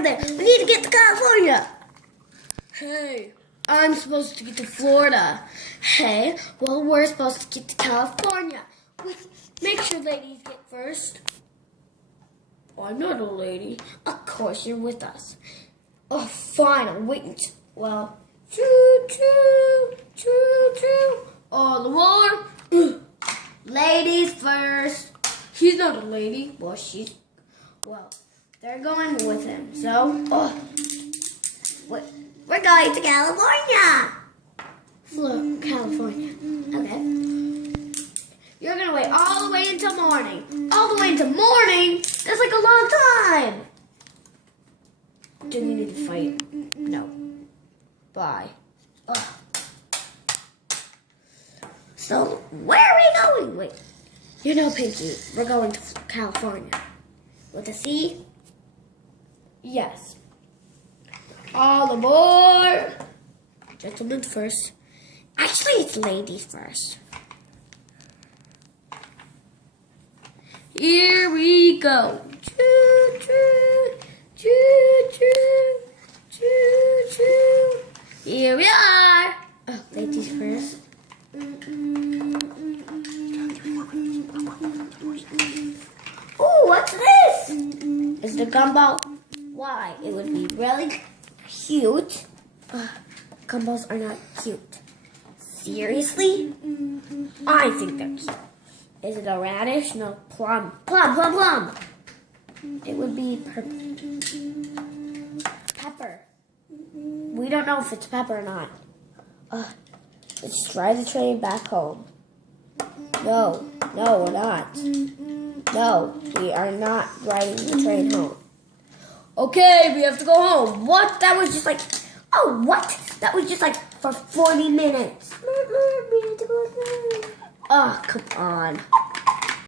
over there. We need to get to California. Hey, I'm supposed to get to Florida. Hey, well, we're supposed to get to California. Make sure ladies get first. I'm not a lady. Of course, you're with us. Oh, fine, I'll wait. Well, choo choo, choo choo. All aboard. Ladies first. He's not a lady. Well, they're going with him. So, we're going to California. California. Okay. You're going to wait all the way until morning. All the way until morning? That's like a long time. Do we need to fight? No. Bye. Ugh. So, where are we going? Wait. You know, Pinky, we're going to California. With a C? Yes. All aboard! Gentlemen first. Actually, it's ladies first. Here we go. Choo choo, choo choo, choo choo. Here we are. Oh, ladies first. Ooh, what's this? Is the gumball? Why? It would be really cute. Gumballs are not cute. Seriously? I think they're cute. Is it a radish? No, plum. Plum. It would be pepper. We don't know if it's pepper or not. Let's try the train back home. No, we're not. No, we are not riding the train home. Okay, we have to go home. What? That was just like, what? That was just like for 40 minutes. We have to go home. Oh, come on.